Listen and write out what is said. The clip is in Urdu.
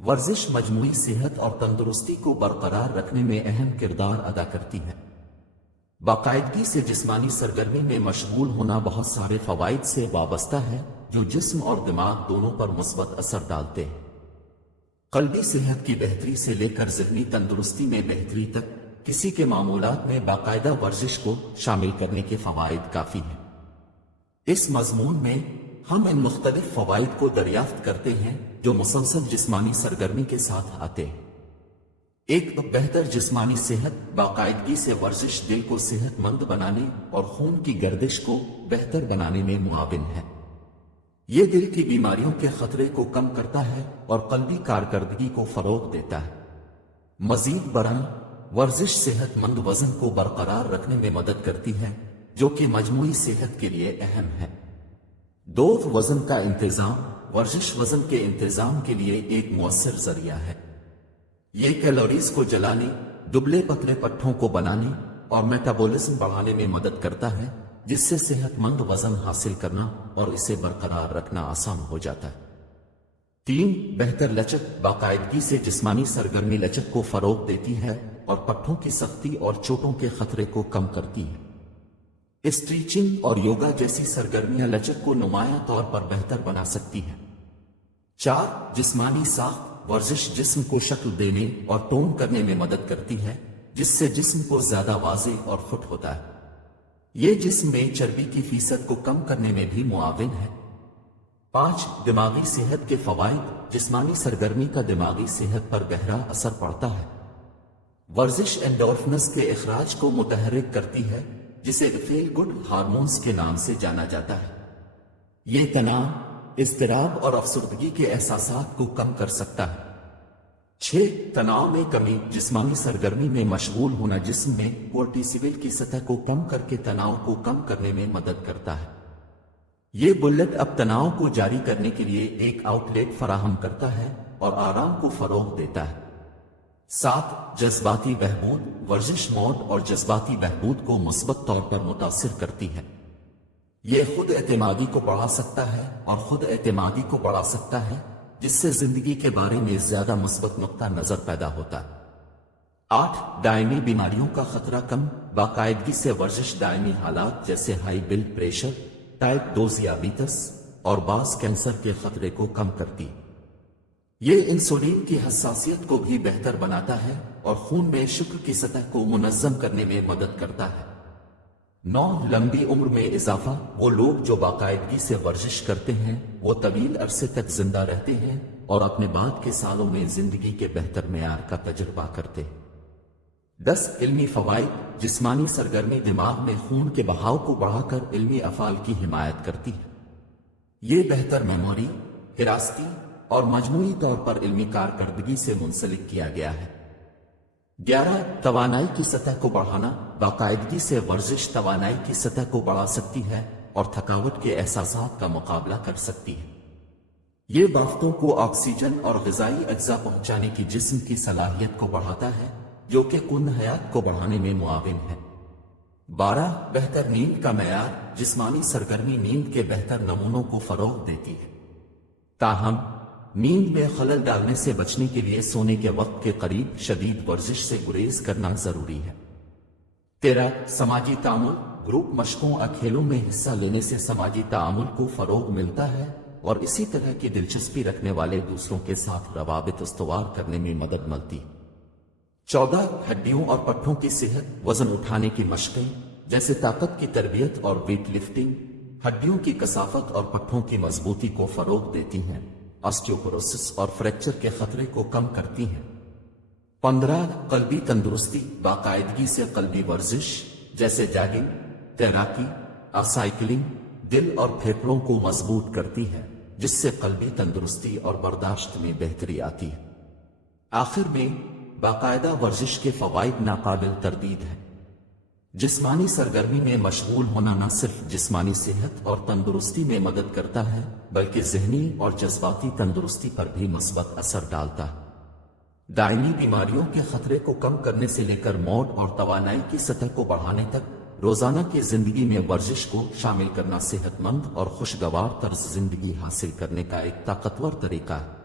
ورزش مجموعی صحت اور تندرستی کو برقرار رکھنے میں اہم کردار ادا کرتی ہے۔ باقاعدگی سے جسمانی سرگرمی میں مشغول ہونا بہت سارے فوائد سے وابستہ ہے جو جسم اور دماغ دونوں پر مثبت اثر ڈالتے ہیں۔ قلبی صحت کی بہتری سے لے کر ذہنی تندرستی میں بہتری تک کسی کے معمولات میں باقاعدہ ورزش کو شامل کرنے کے فوائد کافی ہیں۔ اس مضمون میں ہم ان مختلف فوائد کو دریافت کرتے ہیں جو مسلسل جسمانی سرگرمی کے ساتھ آتے ہیں۔ ایک بہتر جسمانی صحت۔ باقاعدگی سے ورزش دل کو صحت مند بنانے اور خون کی گردش کو بہتر بنانے میں معاون ہے۔ یہ دل کی بیماریوں کے خطرے کو کم کرتا ہے اور قلبی کارکردگی کو فروغ دیتا ہے۔ مزید برآں ورزش صحت مند وزن کو برقرار رکھنے میں مدد کرتی ہے جو کہ مجموعی صحت کے لیے اہم ہے۔ وزن کا انتظام۔ ورزش وزن کے انتظام کے لیے ایک مؤثر ذریعہ ہے۔ یہ کیلوریز کو جلانے، دبلے پتلے پٹھوں کو بنانے اور میٹابولزم بڑھانے میں مدد کرتا ہے جس سے صحت مند وزن حاصل کرنا اور اسے برقرار رکھنا آسان ہو جاتا ہے۔ بہتر لچک۔ باقاعدگی سے جسمانی سرگرمی لچک کو فروغ دیتی ہے اور پٹھوں کی سختی اور چوٹوں کے خطرے کو کم کرتی ہے۔ اسٹریچنگ اور یوگا جیسی سرگرمیاں لچک کو نمایاں طور پر بہتر بنا سکتی ہیں۔ جسمانی ساخت۔ ورزش جسم کو شکل دینے اور ٹون کرنے میں مدد کرتی ہے جس سے جسم کو زیادہ واضح اور فٹ ہوتا ہے۔ یہ جسم میں چربی کی فیصد کو کم کرنے میں بھی معاون ہے۔ 5 دماغی صحت کے فوائد۔ جسمانی سرگرمی کا دماغی صحت پر گہرا اثر پڑتا ہے۔ ورزش اینڈورفنز کے اخراج کو متحرک کرتی ہے جسے فیل گڈ ہارمونز کے نام سے جانا جاتا ہے۔ یہ تناؤ، اضطراب اور افسردگی کے احساسات کو کم کر سکتا ہے۔ 6 تناؤ میں کمی۔ جسمانی سرگرمی میں مشغول ہونا جسم میں کورٹیسول کی سطح کو کم کر کے تناؤ کو کم کرنے میں مدد کرتا ہے۔ یہ بلٹ اپ تناؤ کو جاری کرنے کے لیے ایک آؤٹ لیٹ فراہم کرتا ہے اور آرام کو فروغ دیتا ہے۔ 7 جذباتی بہبود۔ ورزش موڈ اور جذباتی بہبود کو مثبت طور پر متاثر کرتی ہے۔ یہ خود اعتمادی کو بڑھا سکتا ہے اور خود اعتمادی کو بڑھا سکتا ہے جس سے زندگی کے بارے میں زیادہ مثبت نقطہ نظر پیدا ہوتا ہے۔ 8 دائمی بیماریوں کا خطرہ کم۔ باقاعدگی سے ورزش دائمی حالات جیسے ہائی بلڈ پریشر، ٹائپ 2 ذیابیطس اور بعض کینسر کے خطرے کو کم کرتی ہے۔ یہ انسولین کی حساسیت کو بھی بہتر بناتا ہے اور خون میں شکر کی سطح کو منظم کرنے میں مدد کرتا ہے۔ 9 لمبی عمر میں اضافہ۔ وہ لوگ جو باقاعدگی سے ورزش کرتے ہیں وہ طویل عرصے تک زندہ رہتے ہیں اور اپنے بعد کے سالوں میں زندگی کے بہتر معیار کا تجربہ کرتے ہیں۔ 10 علمی فوائد۔ جسمانی سرگرمی دماغ میں خون کے بہاؤ کو بڑھا کر علمی افعال کی حمایت کرتی ہے۔ یہ بہتر میموری، حراستی اور مجموعی طور پر علمی کارکردگی سے منسلک کیا گیا ہے۔ 11 توانائی کی سطح کو بڑھانا۔ باقاعدگی سے ورزش توانائی کی سطح کو بڑھا سکتی ہے اور تھکاوٹ کے احساسات کا مقابلہ کر سکتی ہے۔ یہ بافتوں کو آکسیجن اور غذائی اجزاء پہنچانے کی جسم کی صلاحیت کو بڑھاتا ہے جو کہ کن حیات کو بڑھانے میں معاون ہے۔ 12 بہتر نیند کا معیار۔ جسمانی سرگرمی نیند کے بہتر نمونوں کو فروغ دیتی ہے، تاہم نیند میں خلل ڈالنے سے بچنے کے لیے سونے کے وقت کے قریب شدید ورزش سے گریز کرنا ضروری ہے۔ 13 سماجی تعامل۔ گروپ مشقوں اور کھیلوں میں حصہ لینے سے سماجی تعامل کو فروغ ملتا ہے اور اسی طرح کی دلچسپی رکھنے والے دوسروں کے ساتھ روابط استوار کرنے میں مدد ملتی۔ 14 ہڈیوں اور پٹھوں کی صحت۔ وزن اٹھانے کی مشقیں جیسے طاقت کی تربیت اور ویٹ لفٹنگ ہڈیوں کی کثافت اور پٹھوں کی مضبوطی کو فروغ دیتی ہیں، آسٹیوپوروسس اور فریکچر کے خطرے کو کم کرتی ہیں۔ 15 قلبی تندرستی۔ باقاعدگی سے قلبی ورزش جیسے جاگنگ، تیراکی اور سائیکلنگ دل اور پھیپھڑوں کو مضبوط کرتی ہے جس سے قلبی تندرستی اور برداشت میں بہتری آتی ہے۔ آخر میں باقاعدہ ورزش کے فوائد ناقابل تردید ہیں۔ جسمانی سرگرمی میں مشغول ہونا نہ صرف جسمانی صحت اور تندرستی میں مدد کرتا ہے بلکہ ذہنی اور جذباتی تندرستی پر بھی مثبت اثر ڈالتا ہے۔ دائمی بیماریوں کے خطرے کو کم کرنے سے لے کر موڈ اور توانائی کی سطح کو بڑھانے تک روزانہ کی زندگی میں ورزش کو شامل کرنا صحت مند اور خوشگوار طرز زندگی حاصل کرنے کا ایک طاقتور طریقہ ہے۔